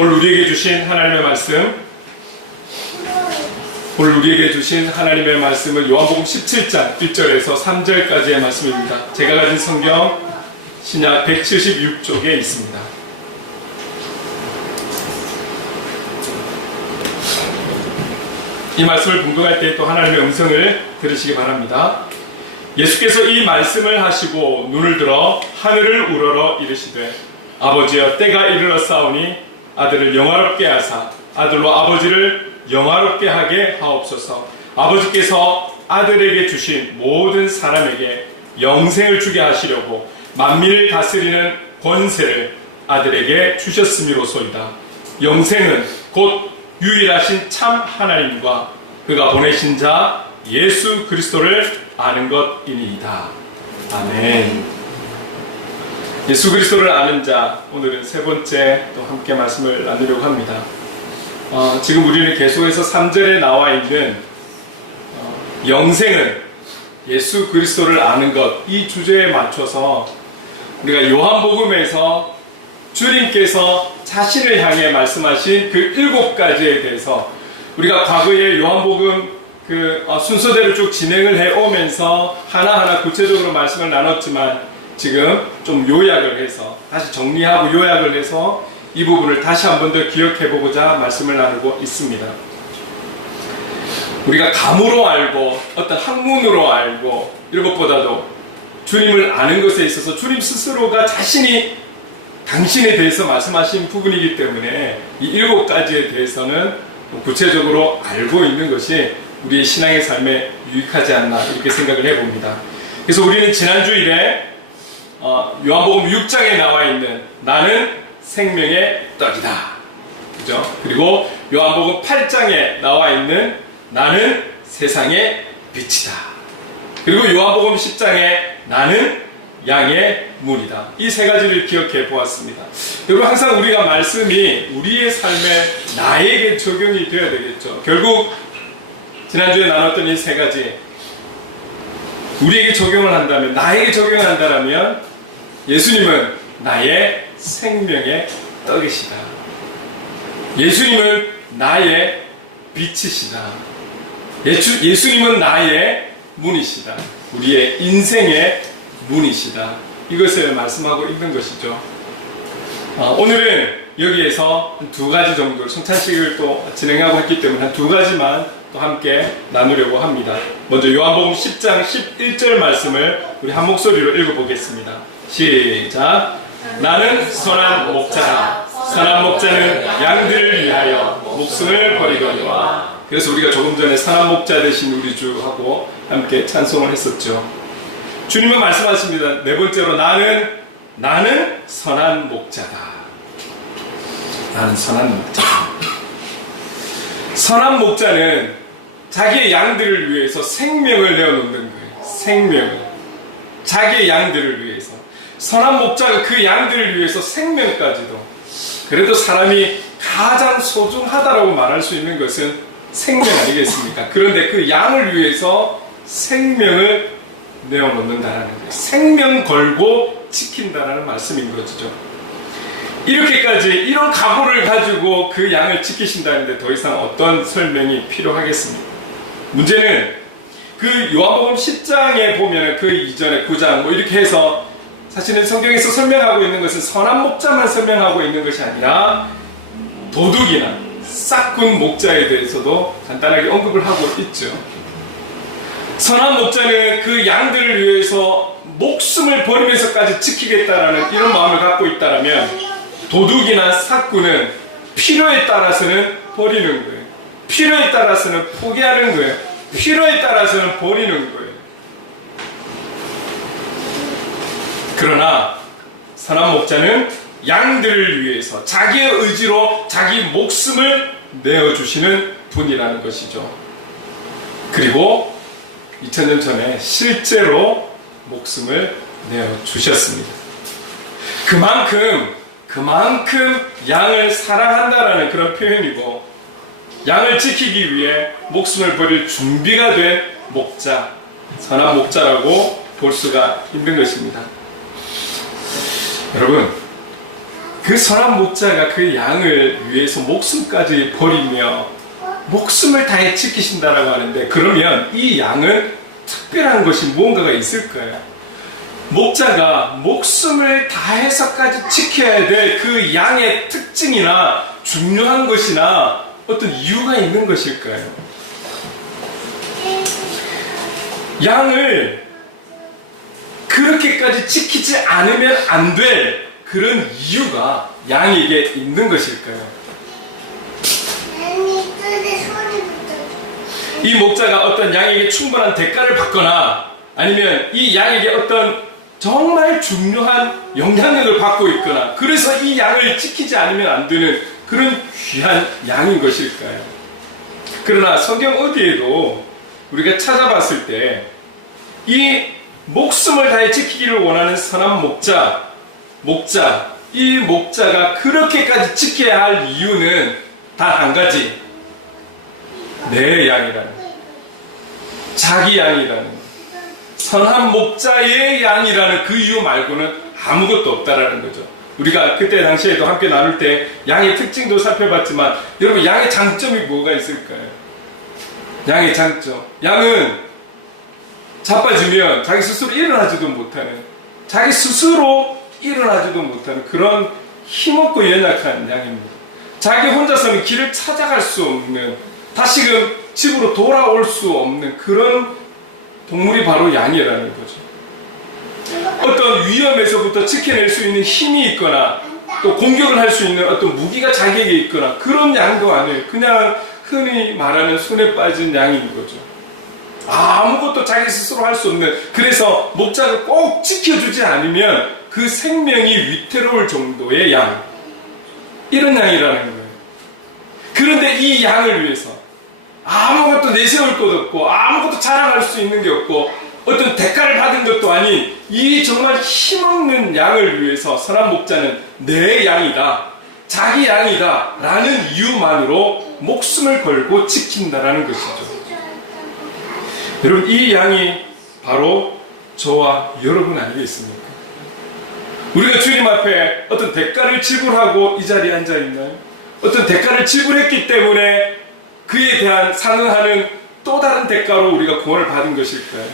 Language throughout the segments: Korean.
오늘 우리에게 주신 하나님의 말씀은 요한복음 17장 1절에서 3절까지의 말씀입니다. 제가 가진 성경 신약 176쪽에 있습니다. 이 말씀을 봉독할 때 또 하나님의 음성을 들으시기 바랍니다. 예수께서 이 말씀을 하시고 눈을 들어 하늘을 우러러 이르시되 아버지여 때가 이르렀사오니 아들을 영화롭게 하사 아들로 아버지를 영화롭게 하게 하옵소서. 아버지께서 아들에게 주신 모든 사람에게 영생을 주게 하시려고 만민을 다스리는 권세를 아들에게 주셨음이로소이다. 영생은 곧 유일하신 참 하나님과 그가 보내신 자 예수 그리스도를 아는 것이니이다. 아멘. 예수 그리스도를 아는 자, 오늘은 세 번째 또 함께 말씀을 나누려고 합니다. 지금 우리는 계속해서 3절에 나와 있는 영생은 예수 그리스도를 아는 것, 이 주제에 맞춰서 우리가 요한복음에서 주님께서 자신을 향해 말씀하신 그 7가지에 대해서 우리가 과거에 요한복음 순서대로 쭉 진행을 해오면서 하나하나 구체적으로 말씀을 나눴지만 지금 좀 요약을 해서 다시 정리하고 요약을 해서 이 부분을 다시 한 번 더 기억해보고자 말씀을 나누고 있습니다. 우리가 감으로 알고 어떤 학문으로 알고 이런 것보다도 주님을 아는 것에 있어서 주님 스스로가 자신이 당신에 대해서 말씀하신 부분이기 때문에 이 7가지에 대해서는 구체적으로 알고 있는 것이 우리의 신앙의 삶에 유익하지 않나 이렇게 생각을 해봅니다. 그래서 우리는 지난 주일에 요한복음 6장에 나와 있는 나는 생명의 떡이다, 그죠? 그리고 요한복음 8장에 나와 있는 나는 세상의 빛이다, 그리고 요한복음 10장에 나는 양의 문이다. 이 세 가지를 기억해 보았습니다. 여러분, 항상 우리가 말씀이 우리의 삶에 나에게 적용이 되어야 되겠죠. 결국 지난주에 나눴던 이 세 가지 우리에게 적용을 한다면, 나에게 적용을 한다면 예수님은 나의 생명의 떡이시다. 예수님은 나의 빛이시다. 예수님은 나의 문이시다. 우리의 인생의 문이시다. 이것을 말씀하고 있는 것이죠. 오늘은 여기에서 2가지 정도 성찬식을 또 진행하고 있기 때문에 한 2가지만 또 함께 나누려고 합니다. 먼저 요한복음 10장 11절 말씀을 우리 한 목소리로 읽어보겠습니다. 시작. 나는 선한 목자다. 선한 목자는 양들을 위하여 목숨을 버리거니와. 그래서 우리가 조금 전에 선한 목자 되신 우리 주하고 함께 찬송을 했었죠. 주님은 말씀하십니다. 네 번째로 나는 선한 목자다. 나는 선한 목자다. 선한 목자는 자기의 양들을 위해서 생명을 내어놓는 거예요. 생명을. 자기의 양들을 위해서. 선한 목자가 그 양들을 위해서 생명까지도. 그래도 사람이 가장 소중하다라고 말할 수 있는 것은 생명 아니겠습니까? 그런데 그 양을 위해서 생명을 내어놓는다라는 거예요. 생명 걸고 지킨다라는 말씀인 거죠. 이렇게까지 이런 각오를 가지고 그 양을 지키신다는데 더 이상 어떤 설명이 필요하겠습니까? 문제는 그 요한복음 10장에 보면 그 이전에 9장 뭐 이렇게 해서 사실은 성경에서 설명하고 있는 것은 선한 목자만 설명하고 있는 것이 아니라 도둑이나 싹군 목자에 대해서도 간단하게 언급을 하고 있죠. 선한 목자는 그 양들을 위해서 목숨을 버리면서까지 지키겠다라는 이런 마음을 갖고 있다면, 도둑이나 삭군은 필요에 따라서는 버리는 거예요. 필요에 따라서는 포기하는 거예요. 필요에 따라서는 버리는 거예요. 그러나 선한 목자는 양들을 위해서 자기의 의지로 자기 목숨을 내어주시는 분이라는 것이죠. 그리고 2000년 전에 실제로 목숨을 내어주셨습니다. 그만큼 양을 사랑한다라는 그런 표현이고, 양을 지키기 위해 목숨을 버릴 준비가 된 목자, 선한 목자라고 볼 수가 있는 것입니다. 여러분, 그 선한 목자가 그 양을 위해서 목숨까지 버리며 목숨을 다해 지키신다라고 하는데, 그러면 이 양은 특별한 것이 무언가가 있을까요? 목자가 목숨을 다해서까지 지켜야 될 그 양의 특징이나 중요한 것이나 어떤 이유가 있는 것일까요? 양을 그렇게까지 지키지 않으면 안 될 그런 이유가 양에게 있는 것일까요? 이 목자가 어떤 양에게 충분한 대가를 받거나, 아니면 이 양에게 어떤 정말 중요한 영향력을 받고 있거나, 그래서 이 양을 지키지 않으면 안 되는 그런 귀한 양인 것일까요? 그러나 성경 어디에도 우리가 찾아봤을 때 이 목숨을 다해 지키기를 원하는 선한 목자, 이 목자가 그렇게까지 지켜야 할 이유는 단 한 가지, 내 양이라는, 자기 양이라는, 선한 목자의 양이라는 그 이유 말고는 아무것도 없다라는 거죠. 우리가 그때 당시에도 함께 나눌 때 양의 특징도 살펴봤지만, 여러분, 양의 장점이 뭐가 있을까요? 양의 장점, 양은 자빠지면 자기 스스로 일어나지도 못하는, 자기 스스로 일어나지도 못하는 그런 힘없고 연약한 양입니다. 자기 혼자서는 길을 찾아갈 수 없는, 다시금 집으로 돌아올 수 없는 그런 동물이 바로 양이라는 거죠. 어떤 위험에서부터 지켜낼 수 있는 힘이 있거나 또 공격을 할 수 있는 어떤 무기가 자기에게 있거나 그런 양도 아니에요. 그냥 흔히 말하는 손에 빠진 양인 거죠. 아무것도 자기 스스로 할 수 없는, 그래서 목자가 꼭 지켜주지 않으면 그 생명이 위태로울 정도의 양, 이런 양이라는 거예요. 그런데 이 양을 위해서 아무것도 내세울 것 없고 아무것도 자랑할 수 있는 게 없고 어떤 대가를 받은 것도 아닌 이 정말 힘없는 양을 위해서 선한 목자는 내 양이다, 자기 양이다 라는 이유만으로 목숨을 걸고 지킨다라는 것이죠. 여러분, 이 양이 바로 저와 여러분 아니겠습니까? 우리가 주님 앞에 어떤 대가를 지불하고 이 자리에 앉아 있나요? 어떤 대가를 지불했기 때문에 그에 대한 상응하는 또 다른 대가로 우리가 구원을 받은 것일까요?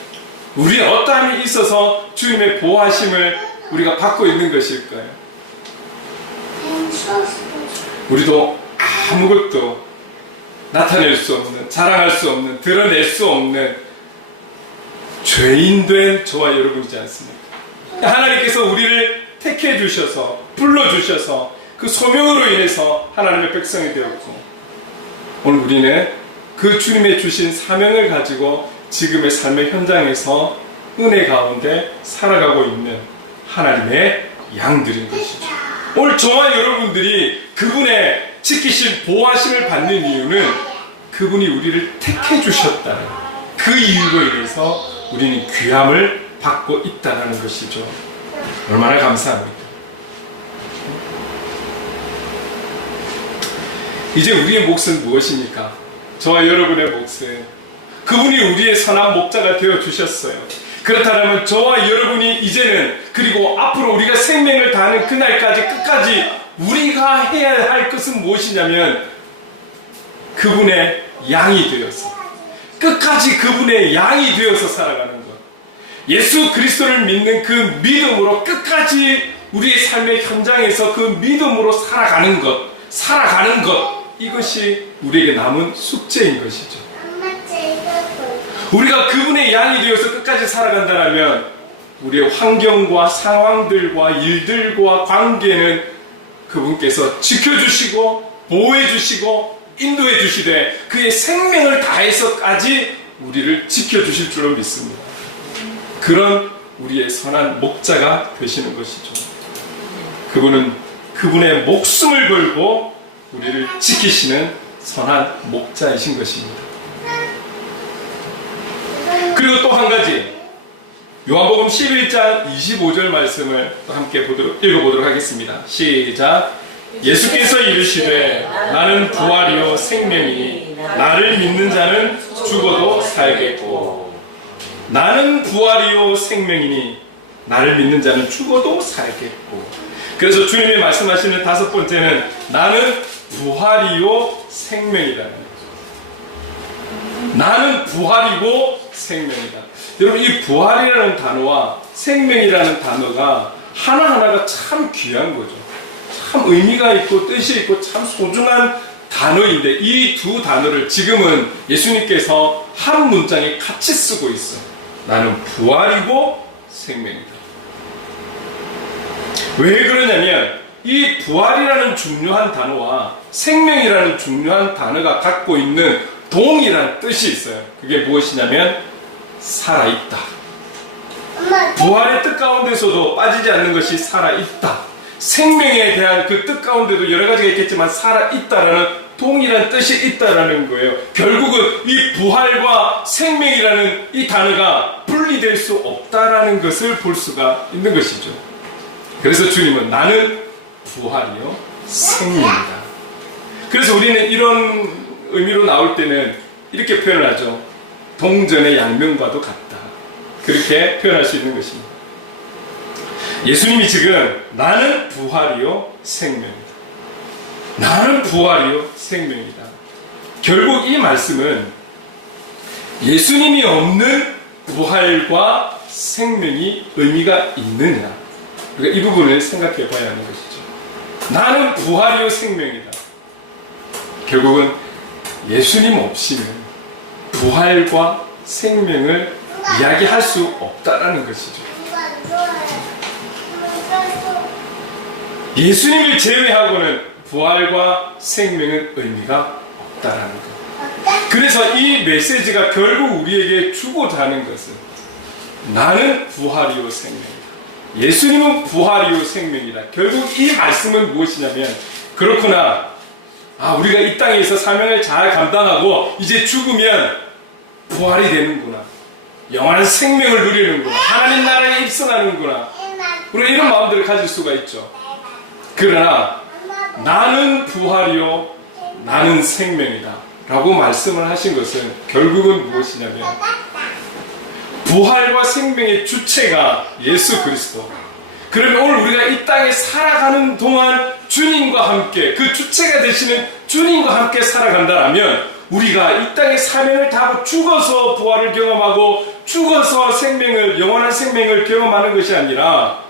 우리의 어떠함이 있어서 주님의 보호하심을 우리가 받고 있는 것일까요? 우리도 아무것도 나타낼 수 없는, 자랑할 수 없는, 드러낼 수 없는 죄인된 저와 여러분이지 않습니까? 하나님께서 우리를 택해 주셔서, 불러주셔서 그 소명으로 인해서 하나님의 백성이 되었고, 오늘 우리는 그 주님의 주신 사명을 가지고 지금의 삶의 현장에서 은혜 가운데 살아가고 있는 하나님의 양들인 것이죠. 오늘 저와 여러분들이 그분의 지키신 보호하심을 받는 이유는 그분이 우리를 택해 주셨다는 그 이유로 인해서 우리는 귀함을 받고 있다는 것이죠. 얼마나 감사합니까? 이제 우리의 몫은 무엇입니까? 저와 여러분의 몫은 그분이 우리의 선한 목자가 되어 주셨어요. 그렇다면 저와 여러분이 이제는, 그리고 앞으로 우리가 생명을 다하는 그날까지 끝까지 우리가 해야 할 것은 무엇이냐면 그분의 양이 되어서, 끝까지 그분의 양이 되어서 살아가는 것, 예수 그리스도를 믿는 그 믿음으로 끝까지 우리의 삶의 현장에서 그 믿음으로 살아가는 것, 이것이 우리에게 남은 숙제인 것이죠. 우리가 그분의 양이 되어서 끝까지 살아간다면 우리의 환경과 상황들과 일들과 관계는 그분께서 지켜주시고 보호해주시고 인도해주시되 그의 생명을 다해서까지 우리를 지켜주실 줄로 믿습니다. 그런 우리의 선한 목자가 되시는 것이죠. 그분은 그분의 목숨을 걸고 우리를 지키시는 선한 목자이신 것입니다. 그리고 또 한 가지, 요한복음 11장 25절 말씀을 함께 읽어보도록 하겠습니다. 시작. 예수께서 이르시되 나는 부활이요 생명이니 나를 믿는 자는 죽어도 살겠고, 나는 부활이요 생명이니 나를 믿는 자는 죽어도 살겠고. 그래서 주님이 말씀하시는 다섯 번째는 나는 부활이요 생명이라는 거죠. 나는 부활이고 생명이다. 여러분, 이 부활이라는 단어와 생명이라는 단어가 하나하나가 참 귀한 거죠. 참 의미가 있고 뜻이 있고 참 소중한 단어인데 이 두 단어를 지금은 예수님께서 한 문장에 같이 쓰고 있어. 나는 부활이고 생명이다. 왜 그러냐면 이 부활이라는 중요한 단어와 생명이라는 중요한 단어가 갖고 있는 동일한 뜻이 있어요. 그게 무엇이냐면 살아있다. 부활의 뜻 가운데서도 빠지지 않는 것이 살아있다. 생명에 대한 그 뜻 가운데도 여러 가지가 있겠지만 살아있다라는 동일한 뜻이 있다라는 거예요. 결국은 이 부활과 생명이라는 이 단어가 분리될 수 없다라는 것을 볼 수가 있는 것이죠. 그래서 주님은 나는 부활이요 생명이다. 그래서 우리는 이런 의미로 나올 때는 이렇게 표현을 하죠. 동전의 양면과도 같다. 그렇게 표현할 수 있는 것입니다. 예수님이 지금 나는 부활이요 생명이다. 나는 부활이요 생명이다. 결국 이 말씀은 예수님이 없는 부활과 생명이 의미가 있느냐, 그러니까 이 부분을 생각해 봐야 하는 것이죠. 나는 부활이요 생명이다. 결국은 예수님 없이는 부활과 생명을 이야기할 수 없다라는 것이죠. 예수님을 제외하고는 부활과 생명은 의미가 없다라는 것. 그래서 이 메시지가 결국 우리에게 주고자 하는 것은 나는 부활이요 생명이다. 예수님은 부활이요 생명이다. 결국 이 말씀은 무엇이냐면 그렇구나. 우리가 이 땅에서 사명을 잘 감당하고 이제 죽으면 부활이 되는구나. 영원한 생명을 누리는구나. 하나님 나라에 입성하는구나. 우리가 이런 마음들을 가질 수가 있죠. 그러나 나는 부활이요 나는 생명이다 라고 말씀을 하신 것은 결국은 무엇이냐면 부활과 생명의 주체가 예수 그리스도. 그러면 오늘 우리가 이 땅에 살아가는 동안 주님과 함께 그 주체가 되시는 주님과 함께 살아간다면 우리가 이 땅의 사명을 다하고 죽어서 부활을 경험하고 죽어서 생명을, 영원한 생명을 경험하는 것이 아니라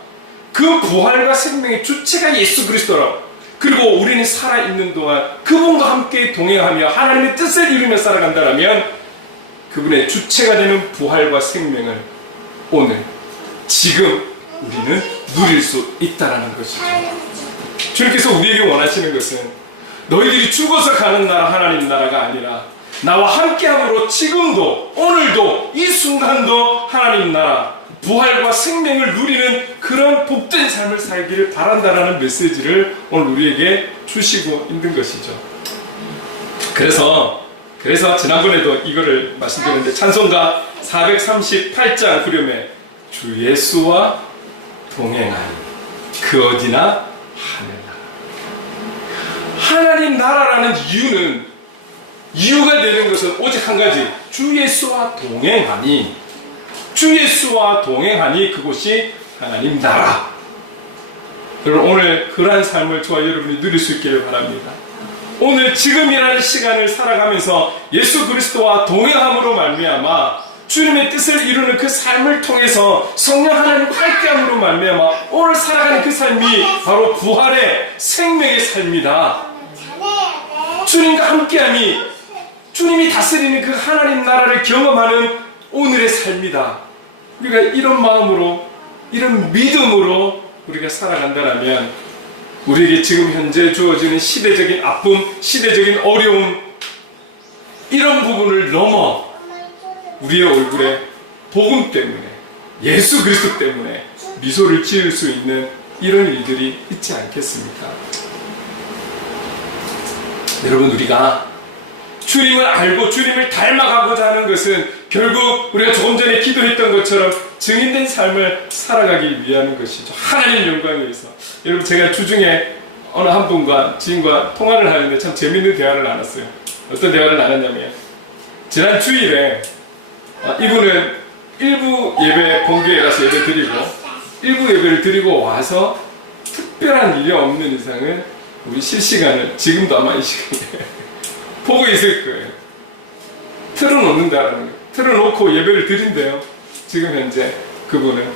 그 부활과 생명의 주체가 예수 그리스도라고. 그리고 우리는 살아있는 동안 그분과 함께 동행하며 하나님의 뜻을 이루며 살아간다면 그분의 주체가 되는 부활과 생명을 오늘 지금 우리는 누릴 수 있다는 것이죠. 주님께서 우리에게 원하시는 것은 너희들이 죽어서 가는 나라, 하나님 나라가 아니라 나와 함께함으로 지금도 오늘도 이 순간도 하나님 나라 부활과 생명을 누리는 그런 복된 삶을 살기를 바란다라는 메시지를 오늘 우리에게 주시고 있는 것이죠. 그래서 지난번에도 이거를 말씀드렸는데 찬송가 438장 후렴에 주 예수와 동행하니 그 어디나 하나님 나라라는 이유가 되는 것은 오직 한 가지, 주 예수와 동행하니, 주 예수와 동행하니 그곳이 하나님 나라. 여러분 오늘 그러한 삶을 저와 여러분이 누릴 수 있기를 바랍니다. 오늘 지금이라는 시간을 살아가면서 예수 그리스도와 동행함으로 말미암아 주님의 뜻을 이루는 그 삶을 통해서 성령 하나님과 함께함으로 말미암아 오늘 살아가는 그 삶이 바로 부활의 생명의 삶이다. 주님과 함께함이 주님이 다스리는 그 하나님 나라를 경험하는 오늘의 삶이다. 우리가 이런 마음으로, 이런 믿음으로 우리가 살아간다면 우리에게 지금 현재 주어지는 시대적인 아픔, 시대적인 어려움, 이런 부분을 넘어 우리의 얼굴에 복음 때문에, 예수 그리스도 때문에 미소를 지을 수 있는 이런 일들이 있지 않겠습니까? 여러분, 우리가 주님을 알고 주님을 닮아가고자 하는 것은 결국 우리가 조금 전에 기도했던 것처럼 증인된 삶을 살아가기 위한 것이죠. 하나님 영광을 위해서. 여러분, 제가 주중에 어느 한 분과 지인과 통화를 하는데 참 재밌는 대화를 나눴어요. 어떤 대화를 나눴냐면 지난 주일에 이분은 일부 예배 본교에 가서 예배 드리고 일부 예배를 드리고 와서 특별한 일이 없는 이상은 우리 실시간을 지금도 아마 이 시간에 보고 있을 거예요. 틀어놓는다라는 거예요. 틀어놓고 예배를 드린대요. 지금 현재 그분은.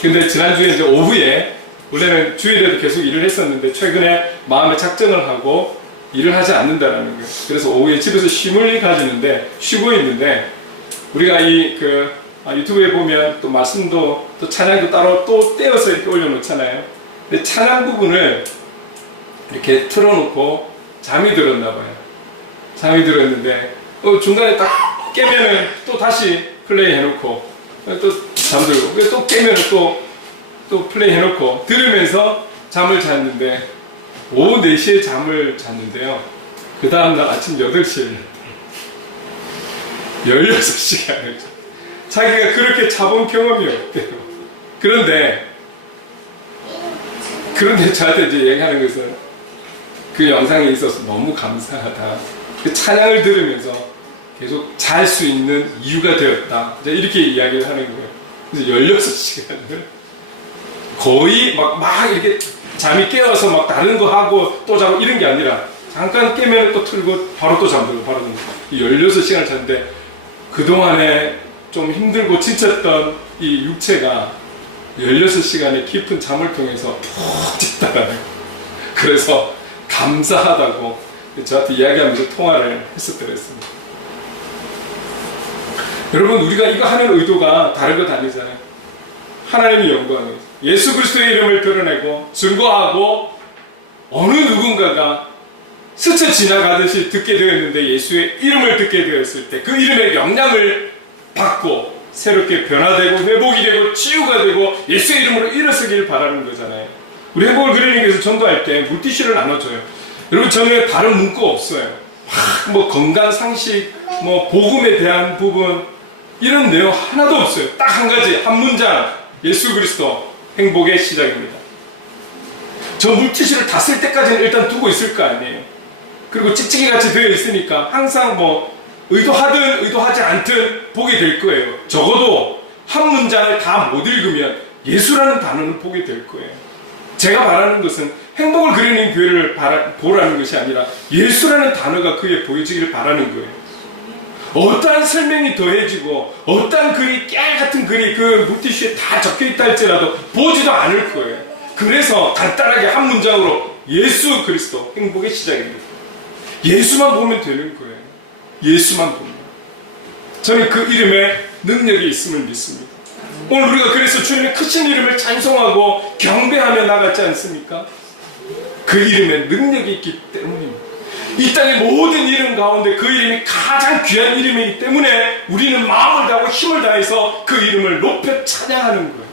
근데 지난주에 이제 오후에, 원래는 주일에도 계속 일을 했었는데 최근에 마음의 작정을 하고 일을 하지 않는다라는 거예요. 그래서 오후에 집에서 쉼을 가지는데, 쉬고 있는데, 우리가 유튜브에 보면 또 말씀도 또 찬양도 따로 또 떼어서 이렇게 올려놓잖아요. 근데 찬양 부분을 이렇게 틀어놓고 잠이 들었나 봐요. 잠이 들었는데 중간에 딱 깨면은 또 다시 플레이 해놓고 또 잠들고 또 깨면은 또 플레이 해놓고 들으면서 잠을 잤는데 오후 4시에 잠을 잤는데요. 그 다음날 아침 8시에 16시간을 자기가 그렇게 자본 경험이 없대요. 그런데 저한테 이제 얘기하는 것은 그 영상에 있어서 너무 감사하다. 그 찬양을 들으면서 계속 잘 수 있는 이유가 되었다. 이제 이렇게 이야기를 하는 거예요. 그래서 16시간을 거의 막 이렇게 잠이 깨어서 막 다른 거 하고 또 자고 이런 게 아니라 잠깐 깨면 또 틀고 바로 또 잠들고 바로 또 16시간을 잤는데 그동안에 좀 힘들고 지쳤던 이 육체가 16시간의 깊은 잠을 통해서 푹 잤다라는. 그래서 감사하다고 저한테 이야기하면서 통화를 했었더랬습니다. 여러분, 우리가 이거 하는 의도가 다른 것 아니잖아요. 하나님의 영광을, 예수 그리스도의 이름을 드러내고 증거하고 어느 누군가가 스쳐 지나가듯이 듣게 되었는데 예수의 이름을 듣게 되었을 때 그 이름의 영향을 받고 새롭게 변화되고 회복이 되고 치유가 되고 예수의 이름으로 일어서기를 바라는 거잖아요. 우리 행복을 그리는에서 전도할 때 물티슈를 나눠줘요. 여러분, 저는 다른 문구 없어요. 뭐 건강 상식, 뭐 복음에 대한 부분 이런 내용 하나도 없어요. 딱 한 가지, 한 문장, 예수 그리스도 행복의 시작입니다. 저 물티슈를 다 쓸 때까지는 일단 두고 있을 거 아니에요. 그리고 찍찍이 같이 되어 있으니까 항상 뭐 의도하든 의도하지 않든 보게 될 거예요. 적어도 한 문장을 다 못 읽으면 예수라는 단어는 보게 될 거예요. 제가 바라는 것은 행복을 그리는 교회를 보라는 것이 아니라 예수라는 단어가 그에 보여지기를 바라는 거예요. 어떠한 설명이 더해지고 어떠한 글이, 깨알 같은 글이 그 물티슈에 다 적혀있다 할지라도 보지도 않을 거예요. 그래서 간단하게 한 문장으로 예수 그리스도 행복의 시작입니다. 예수만 보면 되는 거예요. 예수만 보면. 저는 그 이름에 능력이 있음을 믿습니다. 오늘 우리가 그래서 주님의 크신 이름을 찬송하고 경배하며 나갔지 않습니까? 그 이름에 능력이 있기 때문입니다. 이 땅의 모든 이름 가운데 그 이름이 가장 귀한 이름이기 때문에 우리는 마음을 다하고 힘을 다해서 그 이름을 높여 찬양하는 거예요.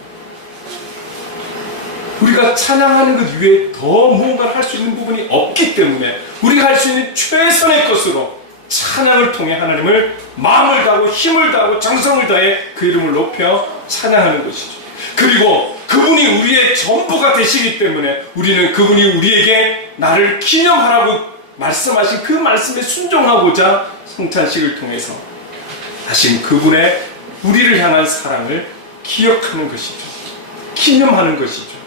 우리가 찬양하는 것 이외에 더 무언가를 할 수 있는 부분이 없기 때문에 우리가 할 수 있는 최선의 것으로 찬양을 통해 하나님을 마음을 다하고 힘을 다하고 정성을 다해 그 이름을 높여 찬양하는 것이죠. 그리고 그분이 우리의 전부가 되시기 때문에 우리는 그분이 우리에게 나를 기념하라고 말씀하신 그 말씀에 순종하고자 성찬식을 통해서 하신 그분의 우리를 향한 사랑을 기억하는 것이죠. 기념하는 것이죠.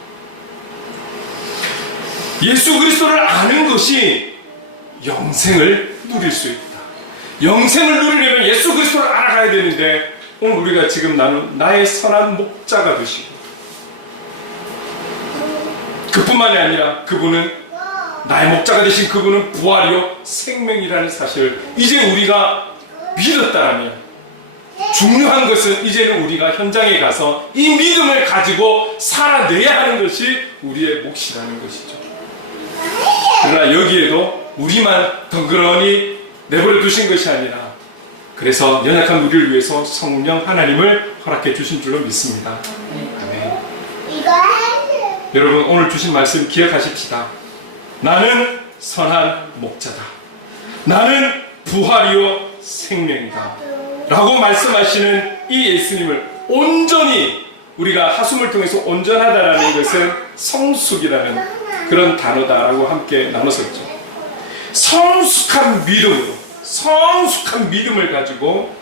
예수 그리스도를 아는 것이 영생을 누릴 수 있다. 영생을 누리려면 예수 그리스도를 알아가야 되는데 오늘 우리가 지금 나눈 나의 선한 목자가 되시고 그뿐만이 아니라 그분은 나의 목자가 되신 그분은 부활이요 생명이라는 사실을 이제 우리가 믿었다라면 중요한 것은 이제는 우리가 현장에 가서 이 믿음을 가지고 살아내야 하는 것이 우리의 몫이라는 것이죠. 그러나 여기에도 우리만 덩그러니 내버려 두신 것이 아니라 그래서 연약한 우리를 위해서 성령 하나님을 허락해 주신 줄로 믿습니다. 아멘. 여러분, 오늘 주신 말씀 기억하십시다. 나는 선한 목자다. 나는 부활이요 생명이다. 라고 말씀하시는 이 예수님을 온전히 우리가 하숨을 통해서 온전하다라는 것은 성숙이라는 그런 단어다라고 함께 나눴었죠. 성숙한 믿음으로, 성숙한 믿음을 가지고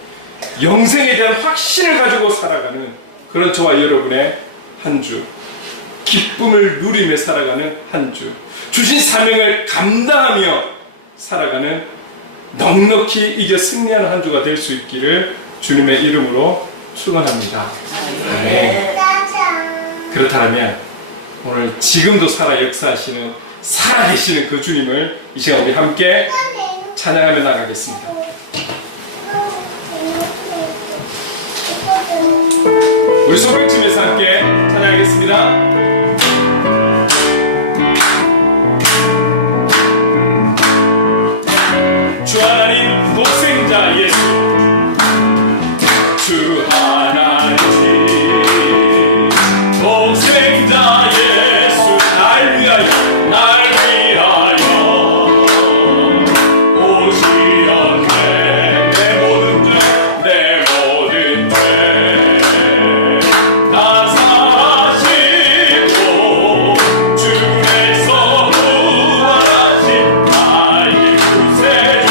영생에 대한 확신을 가지고 살아가는 그런 저와 여러분의 한 주 기쁨을 누리며 살아가는 한 주, 주신 사명을 감당하며 살아가는 넉넉히 이겨 승리하는 한 주가 될 수 있기를 주님의 이름으로 축원합니다. 네. 그렇다면 오늘 지금도 살아 역사하시는 살아계시는 그 주님을 이 시간 우리 함께 찬양하며 나가겠습니다. 우리 소백춤에서 함께 찬양하겠습니다. 주 하나님 독생자 예수, 주 하나님 독생자 예수, 날 위하여 오시었네. 내 모든 죄 다 사시고 주에서 부활하신 나의 구세주,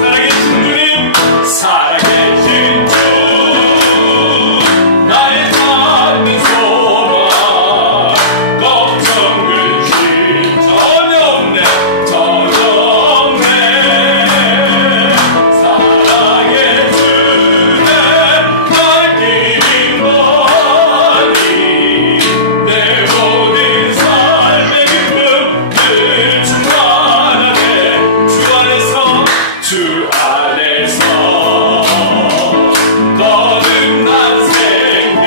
살아계신 주님, 살아계신 주, 나의 찾는 소망, 걱정 근심 전혀 없네, 전혀 없네. 사랑의 주내 갈 길이 멀리, 내 모든 삶의 기쁨 늘 충만하네. 주 안에서 거듭난 생명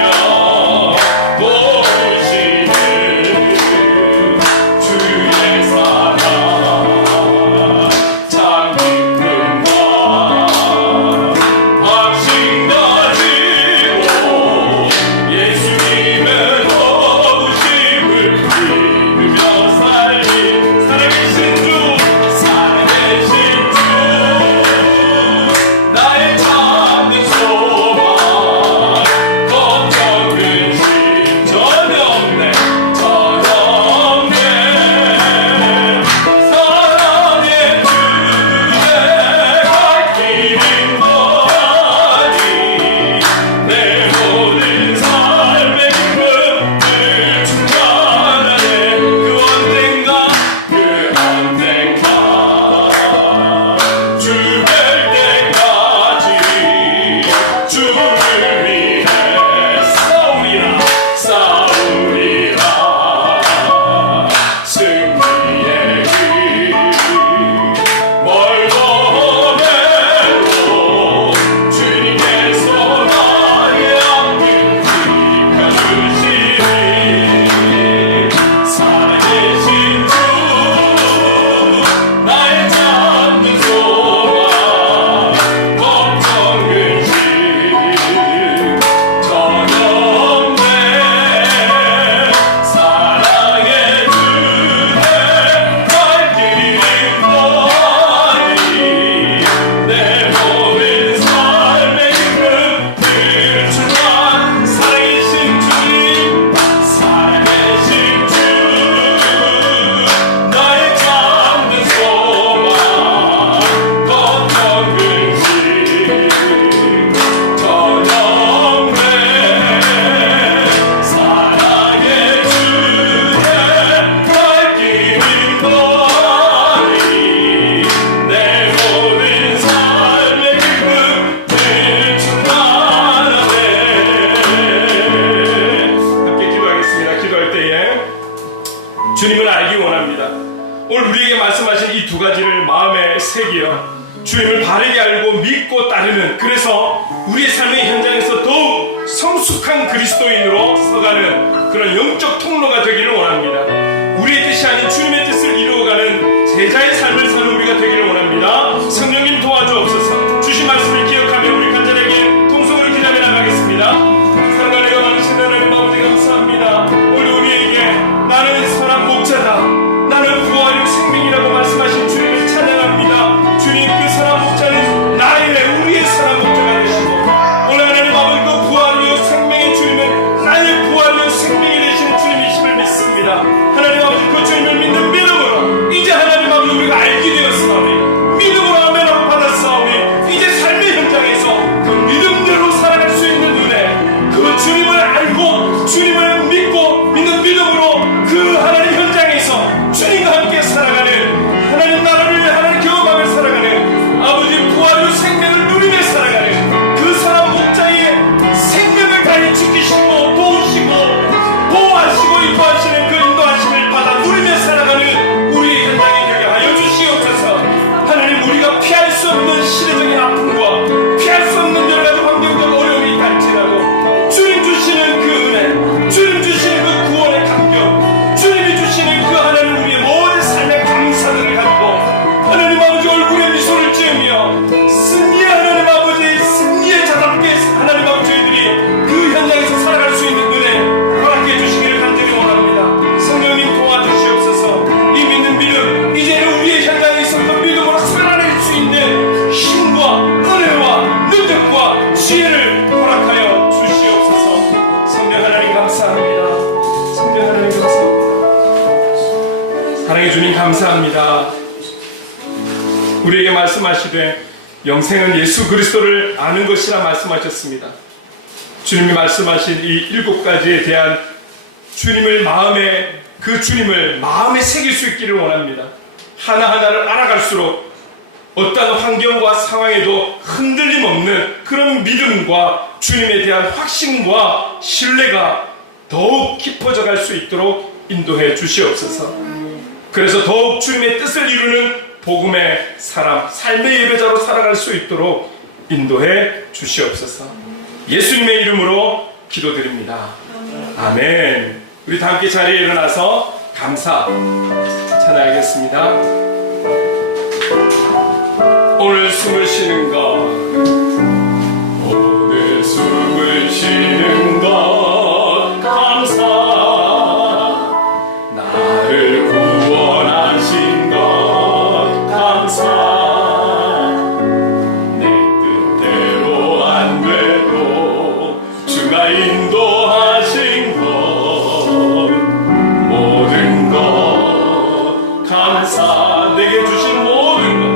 보시는 주의 사랑, 참 기쁨과 확신 가지고 예수님의 오심을 믿으며 살리, 살아계신 주, 살아계신 주, 나의 찾는 소망, 걱정 근심 전혀 없네, 전혀 없네. 사랑의 주내 갈 길이 멀리, 내 모든 삶의 기쁨 늘 충만하네. 그 언젠가 주뵐 때까지 주를 위해 싸우리라 승리의 길, 멀고 멀고 주님께서 나의 앞길 지켜주시리. 살아계신 주, 나의 찾는 소망, 걱정 근심 전혀 없네. 사랑의 주내 갈 길이 멀리, 내 모든 삶의 기쁨 늘 충만. 살아계신 주님, 살아계신 주, 나의 찾는 소망, 걱정 근심 전혀 없네. 사랑의 주내 갈 길이 멀리, 내 모든 삶의 기쁨 늘 충만하네. 함께 기도하겠습니다. 기도할 때에 주님을 알기 원합니다. 오늘 우리에게 말씀하신 이 두 가지를 마음에 새기어 주님을 바르게 알고 믿고 따르는, 그래서 우리의 삶의 현장에서 더욱 성숙한 그리스도인으로 서가는 그런 영적 통로가 되기를 원합니다. 우리의 뜻이 아닌 주님의 뜻을 이루어가는 제자의 삶을 사는 우리가 되기를 원합니다. 성령님 도와주옵소서. 주신 말씀을 기억하며 우리 간절하게 통성으로 기도하며 나가겠습니다. 사랑하는 영광하신 하나님 아버지, 감사합니다. 오늘 우리에게 나는 선한 목자다, 나는 부활의 생명이라고 말씀하신 주님을 찬양합니다. 주님, 그 선한 목자는 우리의 선한 목자가 되시고, 오늘 하나님 아버지, 그 부활이요 생명의 주님은 나의 부활이요 생명이 되시는 주님이심을 믿습니다. 하나님 아버지, 그 주님을 믿는 믿음으로 이제 하나님 아버지 우리가 알게 사랑해 주님 감사합니다. 우리에게 말씀하시되 영생은 예수 그리스도를 아는 것이라 말씀하셨습니다. 주님이 말씀하신 이 7가지에 대한 주님을 그 주님을 마음에 새길 수 있기를 원합니다. 하나하나를 알아갈수록 어떤 환경과 상황에도 흔들림 없는 그런 믿음과 주님에 대한 확신과 신뢰가 더욱 깊어져 갈 수 있도록 인도해 주시옵소서. 그래서 더욱 주님의 뜻을 이루는 복음의 사람, 삶의 예배자로 살아갈 수 있도록 인도해 주시옵소서. 예수님의 이름으로 기도드립니다. 아멘. 우리 다 함께 자리에 일어나서 감사 찬양하겠습니다. 오늘 숨을 쉬는 것, 오늘 숨을 쉬는 것 감사. 나를 구원하신 것 감사. 내 뜻대로 안 돼도 주가 인도하신 것, 모든 것 감사. 내게 주신 모든 것,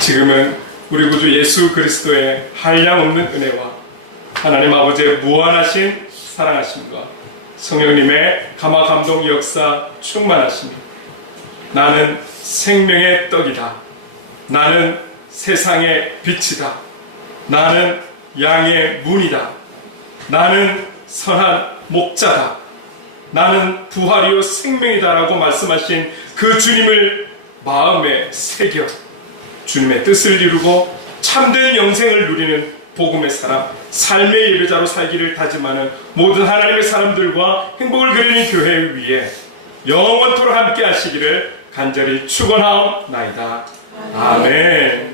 지금은 우리 구주 예수 그리스도의 한량없는 은혜와 하나님 아버지의 무한하신 사랑하심과 성령님의 감화 감동 역사 충만하심이 나는 생명의 떡이다. 나는 세상의 빛이다. 나는 양의 문이다. 나는 선한 목자다. 나는 부활이요 생명이다 라고 말씀하신 그 주님을 마음에 새겨 주님의 뜻을 이루고 참된 영생을 누리는 복음의 사람, 삶의 예배자로 살기를 다짐하는 모든 하나님의 사람들과 행복을 그리는 교회 위에 영원토록 함께 하시기를 간절히 축원하옵나이다. 아멘.